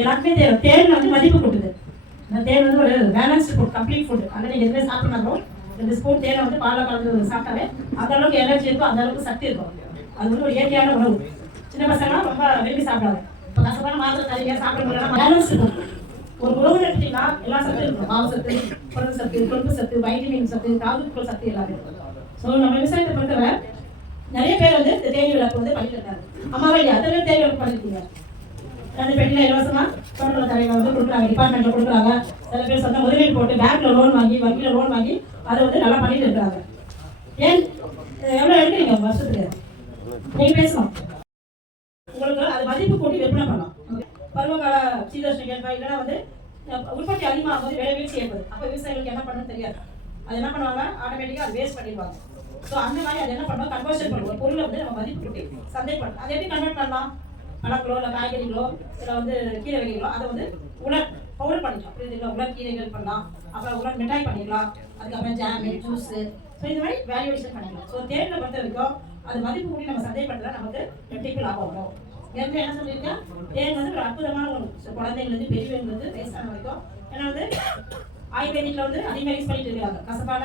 எல்லாருக்குமே தேவை. தேன் வந்து மதிப்பு கொடுக்குது. அந்த தேன் வந்து ஒரு பேலன்ஸ்டு ஃபுட், கம்ப்ளீட் ஃபுட். அங்கே நீங்கள் எதுவுமே சாப்பிட்றாங்களோ 2 ஸ்பூன் தேனை வந்து பாலில் கலந்து சாப்பிட்டாவே அந்த அளவுக்கு எனர்ஜி இருக்கும், அந்த அளவுக்கு சக்தி இருக்கும். அது வந்து ஒரு இயற்கையான உணவு. சின்ன பசங்களாம் ரொம்ப விரும்பி சாப்பிடுவாங்க. இப்போ கசப்பான மாத்திரை தனியாக சாப்பிட முடியல, பேலன்ஸ் இருக்கும். ஒரு உணவு எடுத்தீங்கன்னா எல்லா சத்து இருக்கும். மாவு சத்து, புரத சத்து, கொழுப்பு சத்து, வைட்டமின் சத்து, தாதுப்புகள் சத்து எல்லாமே. ஸோ நம்ம விவசாயத்தை பொறுத்தவரை நிறைய பேர் வந்து இந்த தேனி விளக்கு வந்து பண்ணிட்டு இருக்காங்க. அம்மாவை அதில் தேனி விளக்கு பண்ணிருக்கீங்க. 2 பெட்டியில் இலவசமாக தோட்டத்தில் தலைவர் வந்து கொடுக்குறாங்க, டிபார்ட்மெண்ட்டில் கொடுக்குறாங்க. சில பேர் சொந்த முதலீடு போட்டு பேங்க்கில் லோன் வாங்கி, வங்கியில் லோன் வாங்கி அதை வந்து நல்லா பண்ணிட்டு இருக்கிறாங்க. ஏன் எவ்வளோ எடுக்கிறீங்க வருஷத்துக்கு? நீங்கள் பேசணும். உங்களுக்கு அது மதிப்பு கூட்டி விற்பனை பண்ணலாம். பருவகால சீதோஷ்ண கேட்பா இல்லைன்னா வந்து உற்பத்தி அதிகமாகும் போது விளைவிச்சு செய்யப்படுது. அப்போ விவசாயிகளுக்கு என்ன பண்ணணும்னு தெரியாது. அது என்ன பண்ணுவாங்க, ஆட்டோமேட்டிக்காக அது வேஸ்ட் பண்ணிடுவாங்க. ஸோ அந்த மாதிரி அது என்ன பண்ணுவோம், கன்வர்ஷன் பண்ணுவோம். பொருளை வந்து நம்ம மதிப்பு கூட்டி சந்தை பண்ணணும். அதை எப்படி கன்வெர்ட் பண்ணலாம்? பழங்களோ இல்லை காய்கறிகளோ இல்லை வந்து கீரை வகைகளோ அதை வந்து உலர் பவுடர் பண்ணிக்கலாம். புரியுதுங்களா? உலர் கீரைகள் பண்ணலாம், அப்புறம் உலர் மிட்டாய் பண்ணிக்கலாம், அதுக்கப்புறம் ஜாமு, ஜூஸு. ஸோ இந்த மாதிரி வேல்யூவேஷன் பண்ணிக்கலாம். ஸோ தேனில் பொறுத்த வரைக்கும் அது மதிப்பு கூட்டி நம்ம சந்தைப்படுத்தினா நமக்கு ரெட்டிப்பு லாபம் வரும். ஏற்கனவே என்ன சொல்லியிருக்கேன், தேன் வந்து ஒரு அற்புதமான ஒன்று. ஸோ குழந்தைங்களுக்கு பெரியவங்களுக்கு வயசான வரைக்கும். ஏன்னா வந்து ஆயுர்வேதிக்கில் வந்து அதிகமாக யூஸ் பண்ணிட்டு இருக்காங்க கசப்பான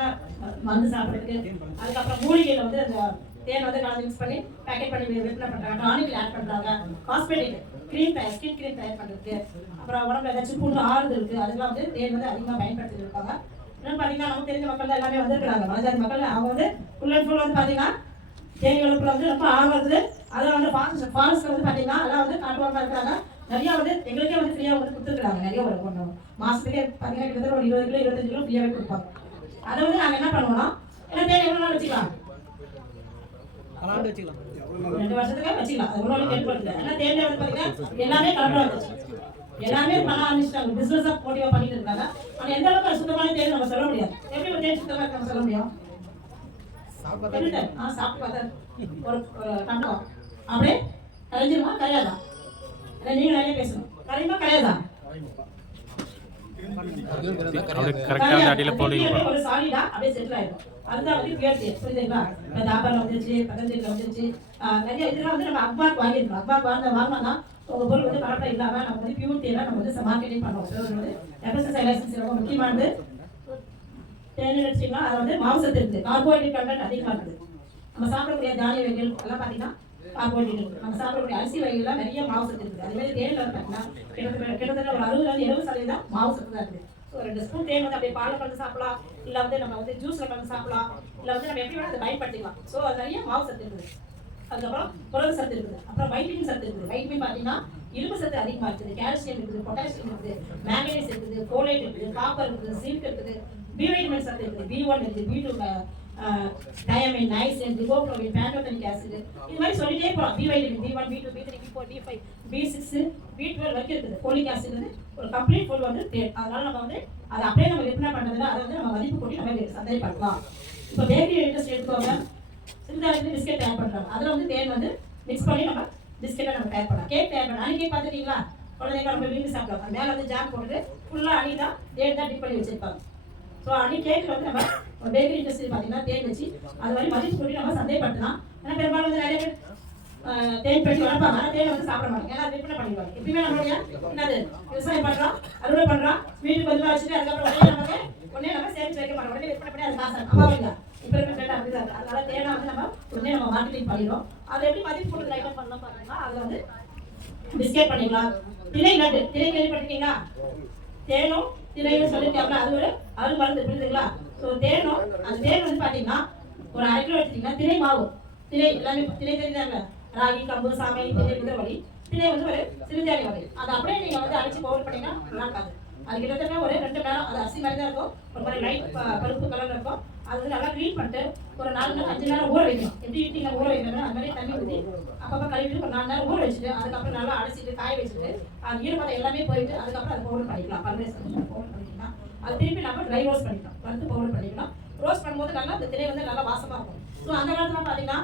மருந்து சாப்பிட்றதுக்கு. அதுக்கப்புறம் மூலிகையில் வந்து அந்த தேன் வந்து கலந்து மிக்ஸ் பண்ணி பேக்கெட் பண்ணி விற்பனை பண்ணுறாங்க, டானிக்கில் ஆட் பண்ணுறாங்க, காஸ்மெட்டிக் க்ரீம் தயார், ஸ்கின் க்ரீம் தயார் பண்ணுறதுக்கு, அப்புறம் உடம்புல ஏதாச்சும் புண்ணு ஆறுது இருக்குது, அதுக்கெல்லாம் வந்து தேன் வந்து அதிகமாக பயன்படுத்திட்டு இருக்காங்க. இன்னும் பார்த்தீங்கன்னா நமக்கு தெரிஞ்ச மக்கள் தான் எல்லாமே வந்துருக்காங்க. மலைஜாதி மக்கள் அவங்க வந்து ஃபுல் அண்ட் ஃபுல் வந்து பார்த்தீங்கன்னா தேனி வளர்ப்புல வந்து ரொம்ப ஆர்வம் இருக்குது. அதில் வந்து ஃபாரஸ்ட் வந்து பார்த்தீங்கன்னா அதெல்லாம் வந்து காட்டுவாங்க இருக்கிறாங்க. நிறையா வந்து எங்களுக்கே வந்து ஃப்ரீயாக வந்து கொடுத்துருக்குறாங்க. நிறைய ஒரு மாதத்துக்கே பார்த்தீங்கன்னா கிட்டத்தட்ட ஒரு 20 கிலோ 25 கிலோ ஃப்ரீயாகவே கொடுப்பாங்க. அதை வந்து நாங்கள் என்ன பண்ணுவோம்னா, ஏன்னா தேன் எவ்வளோ நாள் வச்சுக்கலாம், 2 வருஷத்துக்கு வச்சுக்கலாம். அது ஒன்றும் ஏற்படுத்தல. ஏன்னா தேனில் வந்து பார்த்தீங்கன்னா எல்லாமே கலந்து வந்துச்சு, எல்லாமே பண்ண ஆரம்பிச்சிட்டாங்க. பிஸ்னஸாக போட்டியாக பண்ணிட்டு இருக்காங்க. ஆனால் எந்த அளவுக்கு சுத்தமான தேன் நம்ம சொல்ல முடியாது. எப்படி ஒரு தேன் சுத்தமாக நம்ம சொல்ல முடியும்? சாப்பிட்டு பார்த்தா ஒரு கண்டம் அப்படியே கரைஞ்சிருமா கரையாதா? இல்லை நீங்கள் நிறைய பேசணும். கரையுமா கரையாதா? ஒரு சாலிடா அப்படியே செட்டில் ஆயிடும். அதுதான் வந்து பியூர் தேன். புரியுதுங்களா? இப்போ தாபரில் வந்துருச்சு, பதஞ்சலியில் வந்துருச்சு, நிறைய இதெல்லாம் வந்து நம்ம அக்பாக் வாங்கியிருக்கோம். அக்பாக் வாங்கினா உங்கள் பொருள் வந்து கலப்படம் இல்லாமல் நம்ம வந்து பியூர் தேனை நம்ம வந்து மார்க்கெட்டிங் பண்ணுவோம். வந்து எஃப்எஸ்எஸ்ஐ லைசன்ஸ் ரொம்ப முக்கியமானது. தேன் எடுத்துட்டீங்கன்னா அது வந்து மாவுசத்து இருக்குது, கார்போஹைட்ரேட் கண்டென்ட் அதிகமாக இருக்குது. நம்ம சாப்பிடக்கூடிய தானிய வகைகள் எல்லாம் பார்த்தீங்கன்னா கார்போஹைட்ரேட் இருக்குது. நம்ம சாப்பிடக்கூடிய அரிசி வகைகள்லாம் நிறைய மாவுசத்து இருக்குது. அதேமாதிரி தேனில் வந்து பார்த்தீங்கன்னா கிட்டத்தட்ட ஒரு 60-70% மாவுசத்து தான் இருக்குது. ஸோ 2 ஸ்பூன் தேன் வந்து அப்படியே பாலில் கலந்து சாப்பிடலாம், இல்லை வந்து நம்ம வந்து ஜூஸில் கலந்து சாப்பிடலாம், இல்லை வந்து நம்ம எப்படி வேணால் அதை பயன்படுத்திக்கலாம். ஸோ அது நிறைய மாவுசத்து இருக்குது. அதுக்கப்புறம் புரத சத்து இருக்குது, அப்புறம் வைட்டமின் சத்து இருக்குது. வைட்டமின் பார்த்தீங்கன்னா இரும்பு சத்து அதிகமாக இருக்குது, கால்சியம் இருக்குது, பொட்டாசியம் இருக்குது, மேங்கனீஸ் இருக்குது, ஃபோலேட் இருக்குது, காப்பர் இருக்குது, சிங்க் இருக்குது, பி வைட்டமின் சத்து இருக்குது, B1 இருக்குது, B2, diamine, niacin, riboflavin, பேண்டோதெனிக் acid. இது மாதிரி சொல்லிட்டே போகலாம். B vitamin B1, B2, B3, B4, B5, B6, B12 வரைக்கும் இருக்குது. ஃபோலிக் ஆசிட் வந்து ஒரு கம்ப்ளீட் ஃபுல் வந்து தேன். அதனால நம்ம வந்து அதை அப்படியே நம்ம விற்பனை பண்ணுறதுல அதை வந்து நம்ம மதிப்பு கூட்டி நம்ம சந்தைப்படுத்தலாம். இப்போ பேக்கரி இண்டஸ்ட்ரி எடுத்துக்கோங்க, சிறுதானியத்தில் பிஸ்கெட் தயார் பண்ணுறாங்க. அதில் வந்து தேன் வந்து மிக்ஸ் பண்ணி நம்ம பிஸ்கெட்டை நம்ம தயார் பண்ணலாம். கேக் தயார் பண்ணலாம். அன்றைக்கி பார்த்துட்டீங்களா, குழந்தைங்க நம்ம விரும்பி சாப்பிடுவாங்க. மேலே வந்து ஜாம் போட்டுட்டு ஃபுல்லாக அணி தான் தேன் தான் டிப் பண்ணி வச்சுருப்பாங்க. ஸோ அணி கேக் வந்து நம்ம ஒரு பேக்கரி இண்டஸ்ட்ரி பார்த்தீங்கன்னா தேன் வச்சு அது மாதிரி மதிப்பு கூட்டி நம்ம சந்தைப்படுத்தலாம். ஏன்னா பெரும்பாலும் வந்து நிறைய பேர் தேன் பெட்டி வளர்ப்பாங்க, ஆனால் தேனை வந்து சாப்பிட மாட்டாங்க, ஏன்னா விற்பனை பண்ணிடுவாங்க. எப்பயுமே நம்மளுடைய என்னது விவசாயம் பண்ணுறோம், அறுவடை பண்ணுறோம், வீட்டுக்கு வந்து வச்சுட்டு அதுக்கப்புறம் உடனே நம்ம சேமிச்சு வைக்க மாட்டோம், உடனே விற்பனை பண்ணி அது காசு அம்மாவில்லை. இப்போ இருக்கிற அப்படிதான் இருக்குது. அதனால தேனை வந்து நம்ம உடனே நம்ம மார்க்கெட்டிங் பண்ணிடுறோம். அதை எப்படி மதிப்பு கூட்டுதல் ஐட்டம் பண்ணலாம் பார்த்தீங்கன்னா அதில் வந்து பிஸ்கெட் பண்ணிக்கலாம். திணை லட்டு, திணை கேள்விப்பட்டிருக்கீங்களா? தேனும் திணையும் சொல்லியிருக்காங்க, அது ஒரு மருந்து. புரியுதுங்களா? ஸோ தேனும் அந்த தேன் வந்து பார்த்தீங்கன்னா ஒரு 1/2 கிலோ எடுத்துட்டீங்கன்னா திணை மாவு, திணை எல்லாமே திணை தெரிஞ்சாங்க, ராகி, கம்பு, சாமை, திணை, குதிரவழி. திணை வந்து ஒரு சிறுதானிய வகை. அதை அப்படியே நீங்கள் வந்து அரைச்சி பவுடர் பண்ணிங்கன்னா நல்லா இருக்காது. அது கிட்டத்தட்ட ஒரு 2 மணி நேரம், அது அரிசி மாதிரி தான் இருக்கும், ஒரு மாதிரி லைட் பருப்பு கலரில் இருக்கும். அது வந்து நல்லா க்ளீன் பண்ணிட்டு ஒரு 4 நேரம் 5 நேரம் ஊற வைக்கணும். எப்படி ஈட்டிங்கில் ஊற வைக்கணும் அது மாதிரி தண்ணி ஊற்றி அப்பப்போ கழுவிட்டு ஒரு 4 நேரம் ஊற வச்சுட்டு அதுக்கப்புறம் நல்லா அடைச்சிட்டு காய வச்சுட்டு அது ஈரப்பதம் எல்லாமே போயிட்டு அதுக்கப்புறம் அது பவுடர் பண்ணிக்கலாம். பர்மேஷன் பவுடர் பண்ணிக்கலாம். அது திருப்பி நம்ம ட்ரை ரோஸ்ட் பண்ணிக்கலாம், வந்து பவுடர் பண்ணிக்கலாம். ரோஸ்ட் பண்ணும்போது நல்லா அந்த திணை வந்து நல்லா வாசமாக இருக்கும். ஸோ அந்த காலத்தில் பார்த்தீங்கன்னா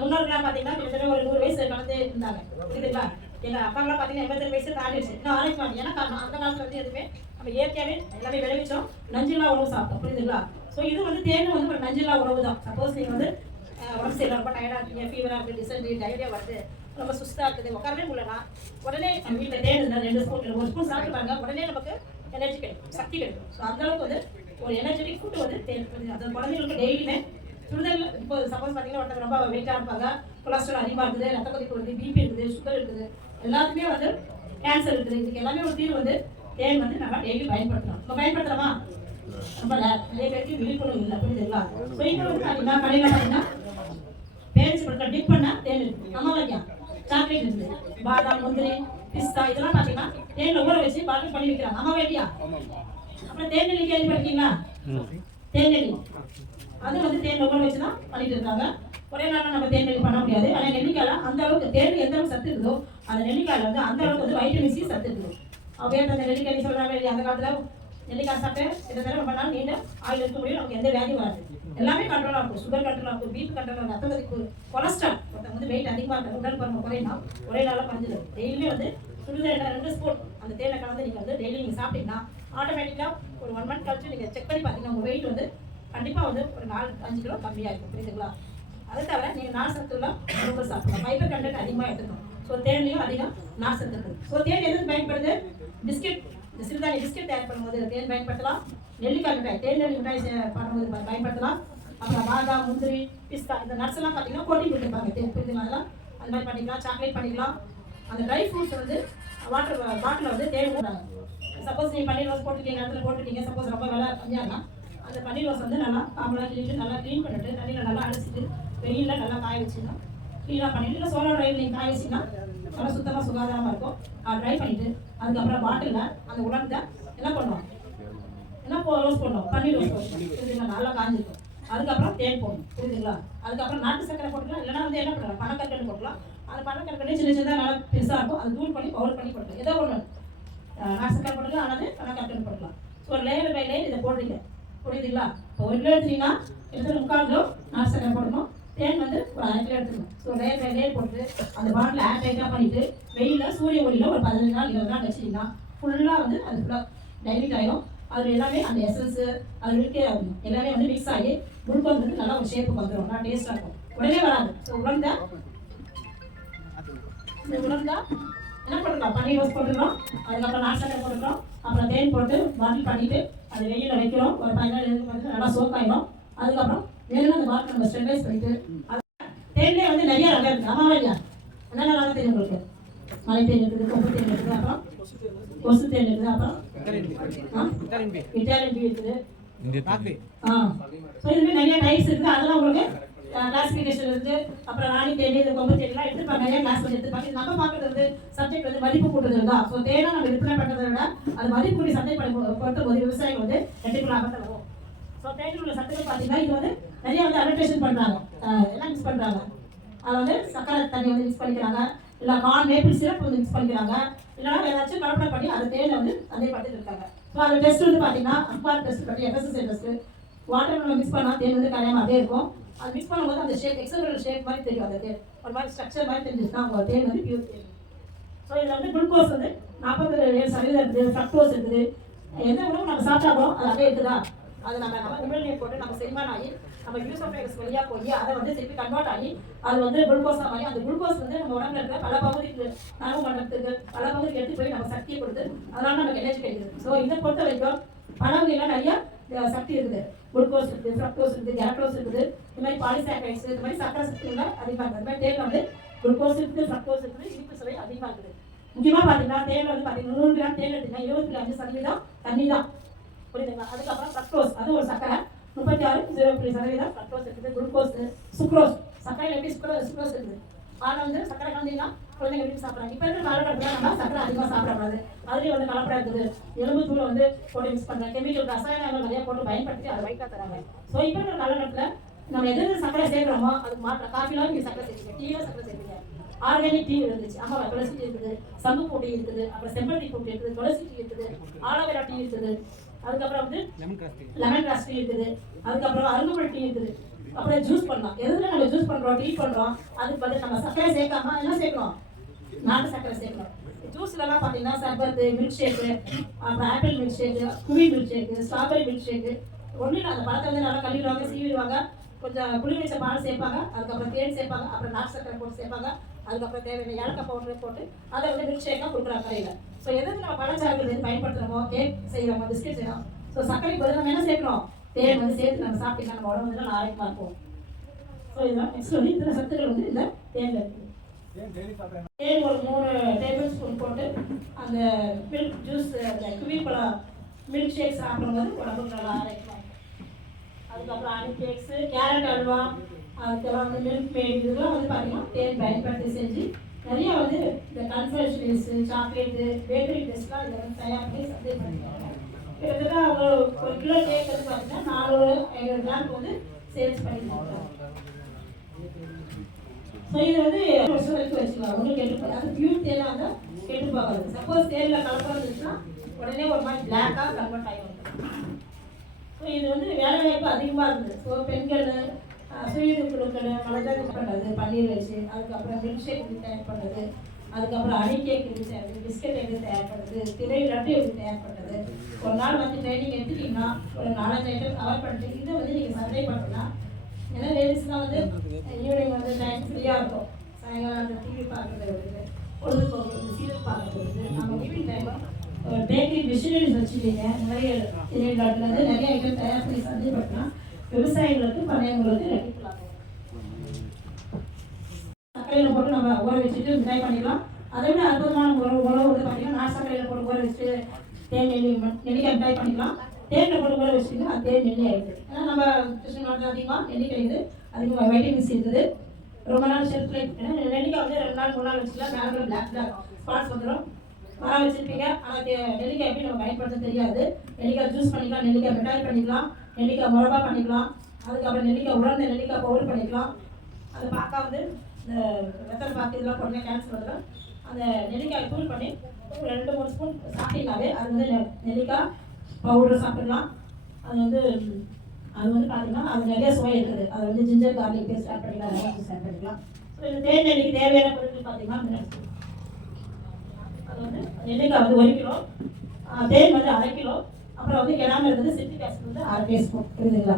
முன்னோர்கள்லாம் பார்த்தீங்கன்னா கிட்டத்தட்ட ஒரு 100 வயசு கலந்தே இருந்தாங்க. புரியுதுங்களா? எங்கள் அப்பாங்களாம் பார்த்தீங்கன்னா 87 வயசு தாண்டிடுச்சு, இன்னும் ஆரோக்கியமாக. ஏன்னா காரணம் அந்த காலத்தில் வந்து எதுவுமே நம்ம இயற்கையாகவே எல்லாமே விளைவிச்சோம், நஞ்சில்லா உணவு சாப்பிட்டோம். புரியுதுங்களா? ஸோ இது வந்து தேன் வந்து ஒரு நஞ்சில்லா உணவு தான். சப்போஸ் நீங்கள் வந்து உடம்பு சரியில்லை, ரொம்ப டயர்டாக இருக்கீங்க, ஃபீவராக இருக்குது, டிசென்ட்ரி, டைரியா வருது, ரொம்ப சுஸ்தாக இருக்குது, உட்காரவே முடியலனா உடனே நம்ம வீட்டில் தேன் இருந்தால் 2 ஸ்பூன் 1 ஸ்பூன் சாப்பிட்டு பாருங்க, உடனே நமக்கு எனர்ஜி கிடைக்கும், சக்தி கிடைக்கும். ஸோ அந்தளவுக்கு வந்து ஒரு எனர்ஜெட்டிக் ஃபுட்டு வந்து தேன். அது குழந்தைங்களுக்கு டெய்லியுமே சுடுதல். இப்போ சப்போஸ் பார்த்தீங்கன்னா ஒருத்தர் ரொம்ப வெயிட்டாக இருப்பாங்க, கொலஸ்ட்ரால் அதிகமாக இருக்குது, ரத்த கொதிப்பு இருக்குது, பிபி இருக்குது, சுகர் இருக்குது, எல்லாத்துக்குமே வந்து கேன்சர் இருக்குது. இதுக்கு எல்லாமே ஒரு தீர்வு வந்து தேன் வந்து நம்ம டெய்லி பயன்படுத்தலாம். நம்ம பயன்படுத்தலாமா? ரொம்ப நிறைய பேருக்கு விழிப்புணர்வு இல்லை, புரியுதுங்களா? ஸோ இப்போ வந்து பார்த்தீங்கன்னா கடையில் பார்த்தீங்கன்னா பேரண்ட்ஸ் கொடுக்க டிப் பண்ண தேன் இருக்குது, அம்மா வைக்கம் சாக்லேட் இருக்குது, பாதாம் முந்திரி பிஸ்தா இதெல்லாம் பார்த்தீங்கன்னா தேனில் ஊற வச்சு பாட்டில் பண்ணி வைக்கிறாங்க, அம்மா வேட்டியா? அப்புறம் தேநெல்லி கேள்விப்பட்டிருக்கீங்களா? தேநெல்லி அது வந்து தேனில் ஊற வச்சு தான் பண்ணிட்டு இருக்காங்க. ஒரே நாளில் நம்ம தேநெல்லி பண்ண முடியாது. ஆனால் நெல்லிக்காயில் அந்த அளவுக்கு தேன் எந்த அளவுக்கு சத்து இருக்குதோ அந்த நெல்லிக்காயில் வந்து அந்த அளவுக்கு வந்து வைட்டமின் சி சத்து இருக்குது. அப்படியே அந்த நெல்லிக்காய் சொல்கிறாங்க இல்லையா, அந்த காலத்தில் நெல்லிக்காய் சாப்பிட்டு கிட்டத்தட்ட ரொம்ப நாள் நீண்ட ஆயில் இருக்க முடியும், நமக்கு எந்த வியாதியும் வராது, எல்லாமே கண்ட்ரோலாக இருக்கும். சுகர் கண்ட்ரோலாக இருக்கும், பிபி கண்ட்ரோலாக, ரத்த கொதிப்பு, கொலஸ்ட்ரால். ஒருத்தவங்க வந்து வெயிட் அதிகமாக இருக்கும், உடல் பருமன் குறையினா ஒரே நாளில் குறைஞ்சிடும். டெய்லியுமே வந்து சுடுதண்ணில் 2 ஸ்பூன் அந்த தேனை கலந்து நீங்கள் வந்து டெய்லி நீங்கள் சாப்பிட்டீங்கன்னா ஆட்டோமேட்டிக்காக ஒரு 1 மந்த் கழிச்சு நீங்கள் செக் பண்ணி பார்த்தீங்கன்னா உங்கள் வெயிட் வந்து கண்டிப்பாக வந்து ஒரு 4-5 கிலோ கம்மியாக இருக்கும், புரியுதுங்களா? அதை தவிர நீங்கள் நார் சத்துள்ள உணவு சாப்பிடலாம், ஃபைபர் கண்டென்ட் அதிகமாக எடுத்துக்கணும். ஸோ தேன்லையும் அதிகம் நார் சத்து இருக்குது. ஸோ தேன் எதுக்கு பயன்படுது? பிஸ்கெட், இந்த சிறுதானிய பிஸ்கெட் தயார் பண்ணும்போது தேன் பயன்படுத்தலாம், நெல்லிக்காய் மிட்டாய் தேநெல்லி மிட்டாய் பண்ணும்போது பயன்படுத்தலாம். அப்புறம் பாதாம் முந்திரி பிஸ்தா இந்த நட்ஸ் எல்லாம் பார்த்தீங்கன்னா கோட்டிங் கொடுத்துருப்பாங்க தேன், புரியுதுங்களா? அதெல்லாம் அந்த மாதிரி பண்ணிக்கலாம், சாக்லேட் பண்ணிக்கலாம். அந்த ட்ரை ஃப்ரூட்ஸ் வந்து வாட்டர் பாட்டில் வந்து தேன் ஊறாங்க. சப்போஸ் நீங்கள் பன்னீர் ரோஸ் போட்டுருக்கீங்க, இடத்துல போட்டுருக்கீங்க, சப்போஸ் ரொம்ப விலை கம்மியாகனா அந்த பன்னீர் ரோஸ் வந்து நல்லா காம்பெல்லாம் கிளீட்டு நல்லா க்ளீன் பண்ணிட்டு தண்ணியில் நல்லா அடைச்சிட்டு வெயிலில் நல்லா காய வச்சுன்னா க்ளீனாக பண்ணிட்டு, இல்லை சோலா ட்ரைவில் நீங்கள் காய வச்சிங்கன்னா நல்லா சுத்தமாக சுகாதாரமாக இருக்கும். ட்ரை பண்ணிவிட்டு அதுக்கப்புறம் பாட்டிலில் அந்த உலர்ந்த என்ன பண்ணுவோம், என்ன ரோஸ் போடணும், பன்னீர் ரோஸ் போடணும், புரியுதுங்களா? நல்லா காஞ்சிருக்கும். அதுக்கப்புறம் தேன் போடணும், புரியுதுங்களா? அதுக்கப்புறம் நாட்டு சக்கரை போட்டுக்கலாம், இல்லைனா வந்து என்ன பண்ணலாம், பனக்கற்கண்டு போடலாம். அந்த பனக்கற்கண்டு சின்ன சின்னதாக நல்லா பெருசாக இருக்கும், அதை தூள் பண்ணி பவுடர் பண்ணி போடலாம். எதோ ஒன்று நாட்டு சக்கரை போட்டுக்கலாம், அல்லது பனக்கற்கண்டு போடலாம். ஸோ ஒரு லேயர் பை லேயர் இதை போடுறீங்க, புரியுதுங்களா? இப்போ 1 கிலோ எடுத்தீங்கன்னா எடுத்து 3/4 கிலோ நாட்டு சக்கரை போடணும், தேன் வந்து ஒரு 1/2 கிலோ எடுத்துக்கணும். ஸோ லேயர் பை லேயர் போட்டு அந்த பாட்டில் ஏர் டைட்டாக பண்ணிவிட்டு வெயிலில் சூரிய ஒளியில் ஒரு 15 நாள் 20 நாள் வச்சிட்டிங்கன்னா ஃபுல்லாக வந்து அது ஃபுல்லாக டைல்யூட் ஆகிடும். அதில் எல்லாமே அந்த எசன்ஸு அது இருக்க எல்லாமே வந்து மிக்ஸ் ஆகி குளுக்கோஸ் வந்து நல்லா ஒரு ஷேப்புக்கு வந்துடும், நல்லா டேஸ்ட்டாக இருக்கும், உடனே வராது. ஸோ உலர்ந்தா என்ன பண்ணுறோம், பன்னீர் ரோஸ் போட்டுக்கிறோம், அதுக்கப்புறம் நாட்டு சக்கரை போட்டுக்கிறோம், அப்புறம் தேன் போட்டு பாட்டில் பண்ணிவிட்டு அதை வெயிலில் வைக்கிறோம், ஒரு 15 நாள் வந்து நல்லா சோக் ஆகிடும். அதுக்கப்புறம் வேணும் அந்த பாட்டில் நம்ம ஸ்டெரிலைஸ் பண்ணிவிட்டு அது தேன்லேயே வந்து நிறைய ரகம் இருக்குது, ஆமாம் இல்லையா? என்னென்ன ரகம் தேன் உங்களுக்கு? மலை தேன் இருக்குது, கொம்பு தேன் இருக்குது, அப்புறம் கொசு தேன் இருக்குது, அப்புறம் இட்டாலியன் டீ இருக்குது. ஸோ இதுமாதிரி நிறைய டைப்ஸ் இருக்குது, அதெல்லாம் உங்களுக்கு கிளாசிஃபிகேஷன் இருக்குது. அப்புறம் ராணி தேன், இந்த கொம்பு தேன்லாம் எடுத்துப்பாங்க, நிறைய கிளாஸ் பண்ணி எடுத்துப்பாங்க. இது நம்ம பார்க்குறது வந்து சப்ஜெக்ட் வந்து மதிப்பு கூட்டுறது தான். ஸோ தேனை நம்ம விற்பனை பண்ணுறதை விட அது மதிப்பு கூட்டி சந்தை பொறுத்த போது விவசாயிகள் வந்து ரெட்டிப்பு லாபத்தை வரும். ஸோ தேனில் உள்ள சத்துக்கள் பார்த்தீங்கன்னா இது வந்து நிறைய வந்து அடல்ட்ரேஷன் பண்ணுறாங்க, எல்லாம் மிக்ஸ் பண்ணுறாங்க. அதில் வந்து சக்கரை தண்ணி வந்து மிக்ஸ் பண்ணிக்கிறாங்க, இல்லை கார்ன் மேப்பிள் சிரப் வந்து மிக்ஸ் பண்ணிக்கிறாங்க, இல்லைனா ஏதாச்சும் கலப்படம் பண்ணி அதை தேனில் வந்து சந்தைப்படுத்திட்டு இருக்காங்க. ஸோ அது டெஸ்ட் வந்து பார்த்தீங்கன்னா அக்வார் டெஸ்ட் பண்ணி எஃப்எஸ்எஸ்ஐ டெஸ்ட்டு வாட்டர் மிக்ஸ் பண்ணால் தேன் வந்து கரையாமல் அப்படியே இருக்கும். அது மிக்ஸ் பண்ணும்போது அந்த ஷேப் எக்ஸல் ஷேப் மாதிரி தெரியும், அந்த தேன் ஒரு மாதிரி ஸ்ட்ரக்சர் மாதிரி தெரிஞ்சுச்சுன்னா உங்கள் தேன் வந்து பியூர் தேன். ஸோ இதில் வந்து குளுக்கோஸ் வந்து 47% இருக்குது, ஃப்ரக்டோஸ் இருக்குது. எந்த உணவு நம்ம சாப்பிட்டாலும் அது அப்படியே இருக்குதா, அது நம்ம உடல்நிலை போட்டு நம்ம செரிமானம் ஆகி நம்ம யூசோஃபேகஸ் வழியாக போய் அதை வந்து திருப்பி கன்வெர்ட் ஆகி அது வந்து குளுக்கோஸாக மாறி அந்த குளுக்கோஸ் வந்து நம்ம உடம்புல இருக்க பல பகுதிக்கு நரம்பு மண்டலத்துக்கு பல பகுதிக்கு எடுத்து போய் நம்ம சக்தியை கொடுத்து அதனால நமக்கு எனர்ஜி கிடைக்குது. ஸோ இதை பொறுத்த வரைக்கும் பழங்கள்லாம் நிறைய சக்தி இருக்குது, குளுக்கோஸ் இருக்குது, ஃப்ரக்டோஸ் இருக்குது, கேலக்டோஸ் இருக்குது, இந்த மாதிரி பாலிசாக்கரைட்ஸ், இந்த மாதிரி சக்கரை சக்திகள் அதிகமாக இருக்குது. இந்த மாதிரி தேனில் வந்து குளுக்கோஸ் இருக்குது, ஃப்ரக்டோஸ் இருக்குது, இனிப்பு சுவை அதிகமாக இருக்குது. முக்கியமாக பார்த்தீங்கன்னா தேனில் வந்து பார்த்தீங்கன்னா 100 கிராம் தேன் எடுத்தீங்கன்னா 25% தண்ணி தான், புரியுதுங்களா? அதுக்கப்புறம் ஃப்ரக்டோஸ் அது ஒரு சக்கரை 36.0% ஃப்ரக்டோஸ் இருக்குது. குளுக்கோஸ், சுக்ரோஸ், சக்கரையில் எப்படி சுக்ரோஸ் இருக்குது, ஆனால் வந்து சக்கரை கலந்தீங்கன்னா குழந்தைங்க எப்படி சாப்பிட்றாங்க. இப்போ இருக்கிற காலகட்டத்தில் நம்ம சக்கரை அதிகமாக சாப்பிடக்கூடாது, அதுலேயும் வந்து கலப்படம் இருக்குது, எலும்பு தூளை வந்து போட்டு மிக்ஸ் பண்ணுறாங்க, கெமிக்கல் ரசாயனங்கள் நிறைய போட்டு பயன்படுத்தி அதை வைக்க தராங்க. ஸோ இப்போ இருக்கிற காலகட்டத்தில் நம்ம எது சக்கரை சேர்க்குறோமோ அதுக்கு மாற்ற காஃபிலாம் நீங்கள் சக்கரை சேர்ப்பீங்க, டீயில் சக்கரை சேர்ப்பீங்க. ஆர்கானிக் டீ இருந்துச்சு, ஆமாம் துளசி டீ இருக்குது, சங்கு பூ டீ இருக்குது, அப்புறம் செம்பருத்தி பூ டீ இருக்குது, துளசி டீ இருக்குது, ஆலோவேரா டீ இருக்குது, அதுக்கப்புறம் வந்து லெமன் கிராஸ் டீ இருக்குது, அதுக்கப்புறம் அருங்கம்புல் டீ இருக்குது. அப்புறம் ஜூஸ் பண்ணலாம், எதுல நம்ம ஜூஸ் பண்ணுறோம் டீ பண்ணுறோம் அதுக்கு பதில் நம்ம சக்கரை சேர்க்காம என்ன சேர்க்கணும், நாட்டு சக்கரை சேர்க்கணும். ஜூஸ்லலாம் பார்த்தீங்கன்னா சர்பத்து, மில்க் ஷேக்கு, அப்புறம் ஆப்பிள் மில்க் ஷேக்கு, குவி milk shake, strawberry milk shake, ஒன்றும் இல்லை அந்த பழத்தை வந்து நல்லா கழுவிடுவாங்க, சீவிடுவாங்க, கொஞ்சம் புளி வச்ச பால் சேர்ப்பாங்க, அதுக்கப்புறம் தேன் சேர்ப்பாங்க, அப்புறம் நாட்டு சக்கரை போட்டு சேர்ப்பாங்க, அதுக்கப்புறம் தேவையான ஏலக்காய் பவுடர் போட்டு அதை வந்து மில்க் ஷேக்காக கொடுக்குறாங்க கடையில். ஸோ எதுக்கு நம்ம பழச்சாறுகள் வந்து பயன்படுத்துகிறோமோ, கேக் செய்கிறோமோ, பிஸ்கெட் செய்யறோம், ஸோ சர்க்கரை பதில் நம்ம என்ன சேர்க்கணும், தேன் வந்து சேர்த்து நம்ம சாப்பிட்டீங்கன்னா நம்ம உடம்பு வந்து நல்லா ஆரோக்கியமாக இருக்கும். ஸோ இதுதான் நெக்ஸ்ட் வந்து இத்தனை சத்துக்கள் வந்து இந்த தேனில் இருக்குது. தேன் ஒரு 3 டேபிள் ஸ்பூன் போட்டு அந்த மில்க் ஜூஸ், அந்த கிவி பழம் மில்க் ஷேக் சாப்பிடும்போது உடம்புக்கு நல்லா ஆரோக்கியமாக இருக்கும். அதுக்கப்புறம் ஹனி கேக்ஸு, கேரட் அல்வா, அதுக்கெல்லாம் வந்து மில்க் மேட், இதெல்லாம் வந்து பார்த்தீங்கன்னா தேன் பயன்படுத்தி செஞ்சு நிறையா வந்து இந்த கன்ஃபெக்ஷனரிஸு, சாக்லேட்டு, பேக்கரி டெஸ்ட்லாம் இதை வந்து தயார் பண்ணி சப்ளை பண்ணிக்கிறாங்க. கிட்டத்தட்ட அவங்க 1 கிலோ கேக் வந்து பார்த்தீங்கன்னா 400-500 கிராமுக்கு வந்து சேல்ஸ் பண்ணியிருக்காங்க. ஸோ இது வந்து 1 வருஷம் வரைக்கும் வச்சுக்கலாம், ஒன்றும் கெட்டு போகாது. அது பியூர் தேனாக இருந்தால் கெட்டு போகாது. சப்போஸ் தேனில் கலப்பாக இருந்துச்சுன்னா உடனே ஒரு மாதிரி பிளாக்காக கன்வெர்ட் ஆகி வந்துடும். ஸோ இது வந்து வேலை வாய்ப்பு அதிகமாக இருக்குது. ஸோ பெண்கள் சுயது குழுக்கள் மலஜாக்கு பண்ணுறது, பன்னீர் வச்சு, அதுக்கப்புறம் மில்க் ஷேக் எப்படி தயார் பண்ணுறது, அதுக்கப்புறம் ஹனி கேக் எப்படி செய்யறது, பிஸ்கெட் எப்படி தயார் பண்ணுறது, திரை லட்டு எப்படி தயார் பண்ணுறது, ஒரு நாள் வந்து ட்ரைனிங் எடுத்துக்கிட்டிங்கன்னா ஒரு 4-5 ஐட்டம் கவர் பண்ணிட்டு இதை வந்து நீங்கள் சப்ளை பண்ணலாம். ஏன்னா லேடிஸ்லாம் வந்து ஈவினிங் வந்து டைம் ஃப்ரீயாக இருக்கும், சாயங்காலம் அந்த டிவி பார்க்குறது இருக்குது, பொழுதுபோக்கு சீரியல் பார்க்குறது இருக்குது. நம்ம ஈவினிங் டைமில் பேக்கரி மிஷினரிஸ் வச்சுருக்கீங்க, நிறைய திரை லட்டுலேருந்து நிறைய ஐட்டம் தயார் பண்ணி சப்ளை பண்ணலாம். விவசாயிகளுக்கு பண்ணையங்களுக்கு ரெட்டிக்கலாம். சர்க்கரையில் போட்டு நம்ம ஊற வச்சுட்டு மிட்டாய் பண்ணிக்கலாம். அதை விட அற்புதமான உணவு வந்து பார்த்தீங்கன்னா நாட்டு சர்க்கரையில் போட்டு ஊற வச்சுட்டு தேன் நெல்லிக்காய் மிட்டாய் பண்ணிக்கலாம். தேனில் போட்டு ஊற வச்சுட்டு அது தேன் நெல்லி ஆகிடுது. ஏன்னா நம்ம கிருஷ்ண நாட்டில் அதிகமாக நெல்லிக்காய் இது அதிகமாக வைட்டமின்ஸ் இருக்குது, ரொம்ப நாள் ஷெல்ஃப் லைஃப். ஏன்னா நெல்லிக்காய் வந்து 2 நாள் 3 நாள் வச்சுக்கலாம், மேலே பிளாக் ஸ்பாட்ஸ் வந்துடும். மரம் வச்சுருப்பீங்க, ஆனால் நெல்லிக்காய் எப்படி நம்ம பயன்படுத்த தெரியாது. நெல்லிக்காய் ஜூஸ் பண்ணிக்கலாம், நெல்லிக்காய் மிட்டாய் பண்ணிக்கலாம், நெல்லிக்காய் முரபா பண்ணிக்கலாம், அதுக்கப்புறம் நெல்லிக்காய் உலர்ந்த நெல்லிக்காய் பவுடர் பண்ணிக்கலாம். அது பார்க்க வந்து இந்த வெத்தலை பாக்கு இதெல்லாம் போட்டு கேன்சர் வரல. அந்த நெல்லிக்காய் தூள் பண்ணி 2-3 ஸ்பூன் சாப்பிட்டீங்கன்னாவே அது வந்து நெல்லிக்காய் பவுடர் சாப்பிடலாம். அது வந்து பார்த்தீங்கன்னா அது நிறைய சுவை இருக்குது. அது வந்து ஜிஞ்சர் கார்லிக் பேஸ்ட் ஆட் பண்ணிக்கலாம், லெமன் ஆட் பண்ணிக்கலாம். ஸோ இந்த தேன் நெல்லிக்கு தேவையான பொருட்கள் பார்த்தீங்கன்னா அது வந்து நெல்லிக்காய் வந்து 1 கிலோ, தேன் வந்து 1/2 கிலோ, அப்புறம் வந்து கிராம இருக்குது சிட்ரிக் ஆசிட் வந்து 1/2 டீஸ்பூன் இருக்குதுங்களா.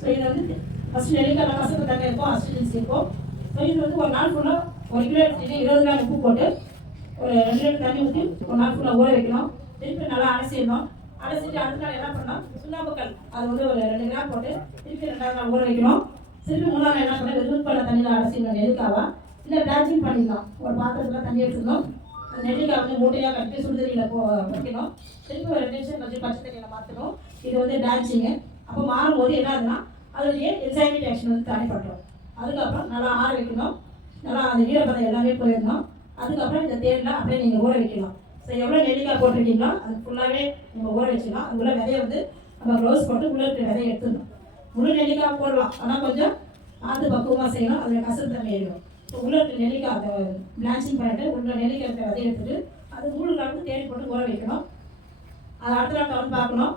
ஸோ இதை வந்து ஃபஸ்ட் நெல்லிக்காய் கசப்பு தண்ணி இருக்கும், அசிடன்சி இருக்கும். ஸோ இது வந்து ஒரு நாள் ஃபுல்லாக 1 கிலோ எடுத்துட்டு 20 கிராம் உப்பு போட்டு ஒரு 2 லிட்டர் தண்ணி ஊற்றி ஒரு நாள் ஃபுல்லாக ஊற வைக்கணும். திருப்பி நல்லா அலசிடணும். அலசிட்டு அடுத்த நாள் என்ன பண்ணலாம், சுண்ணாம்புக்கல் அது வந்து ஒரு 2 கிராம் போட்டு திருப்பி 2ஆவது நாள் ஊற வைக்கணும். திருப்பி 3ஆவது நாள் என்ன பண்ணலாம், வெறும் பண்ண தண்ணியில் அலசிடணும் நெல்லிக்காவா. இல்லை பிளாச்சிங் பண்ணிக்கலாம், ஒரு பாத்திரத்தில் தண்ணி எடுத்துக்கணும். நெல்லிக்காய் வந்து மூட்டையாக கட்டி சுடுதண்ணியில் வைக்கணும். திருப்பி ஒரு 2 நிமிஷம் கொஞ்சம் பச்சை தண்ணியில் மாற்றணும். இது வந்து பிளாச்சிங்கு. அப்போ மாறும்போது என்ன ஆகுதுன்னா அதுலேயே என்சைமேட் ஆக்ஷன் வந்து தடைப்பட்டுரும். அதுக்கப்புறம் நல்லா ஆற வைக்கணும், நல்லா அந்த ஈரப்பதம் எல்லாமே போயிடணும். அதுக்கப்புறம் இந்த தேனில் அப்படியே நீங்கள் ஊற வைக்கலாம். ஸோ எவ்வளோ நெல்லிக்காய் போட்டிருக்கீங்களோ அது ஃபுல்லாகவே நம்ம ஊற வச்சுக்கலாம். அது உள்ள விதையை வந்து நம்ம க்ளோஸ் போட்டு உள்ள இருக்கிற விதையை எடுத்துடணும். முழு நெல்லிக்காய் போடலாம், ஆனால் கொஞ்சம் பார்த்து பக்குவமாக செய்யணும், அதில் கசப்பு தன்மை ஏறிடும். ஸோ உள்ள இருக்கிற நெல்லிக்காய் அதை பிளான்ச்சிங் பண்ணிட்டு உள்ள நெல்லிக்காய் இருக்கிற விதையை எடுத்துட்டு அது 3 கலந்து தேடி போட்டு ஊற வைக்கணும். அதை அடுத்த நாள் தொடர்ந்து பார்க்கணும்,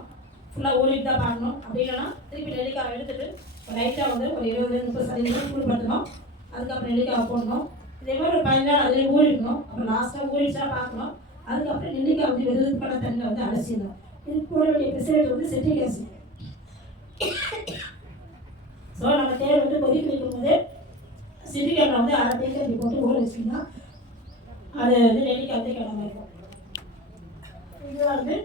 ஃபுல்லாக ஊறிட்டு தான் பார்க்கணும். அப்படி இல்லைன்னா திருப்பி நெல்லிக்காய் எடுத்துட்டு லைட்டாக வந்து ஒரு 20-30% சூடுபடுத்தணும். அதுக்கப்புறம் நெல்லிக்காய் போடணும். இதே மாதிரி ஒரு 15 நாள் அதிலே ஊறிடணும். அப்புறம் லாஸ்ட்டாக ஊறிச்சா பார்க்கணும். அதுக்கப்புறம் நெல்லிக்காய் வந்து வெதுப்பான தண்ணியில் வந்து அலசிடணும். இது போட வேண்டிய பிசைட் வந்து சிட்ரிக் ஆசிட். ஸோ நம்ம தேவை வந்து கொதிக்க வைக்கும் போது சிட்ரிக் ஆசிட் வந்து 1/2 தேக்கி போட்டு ஊற வச்சிங்கன்னா அது வந்து நெல்லிக்காய் வந்து கிளம்ப இருக்கும். இது வந்து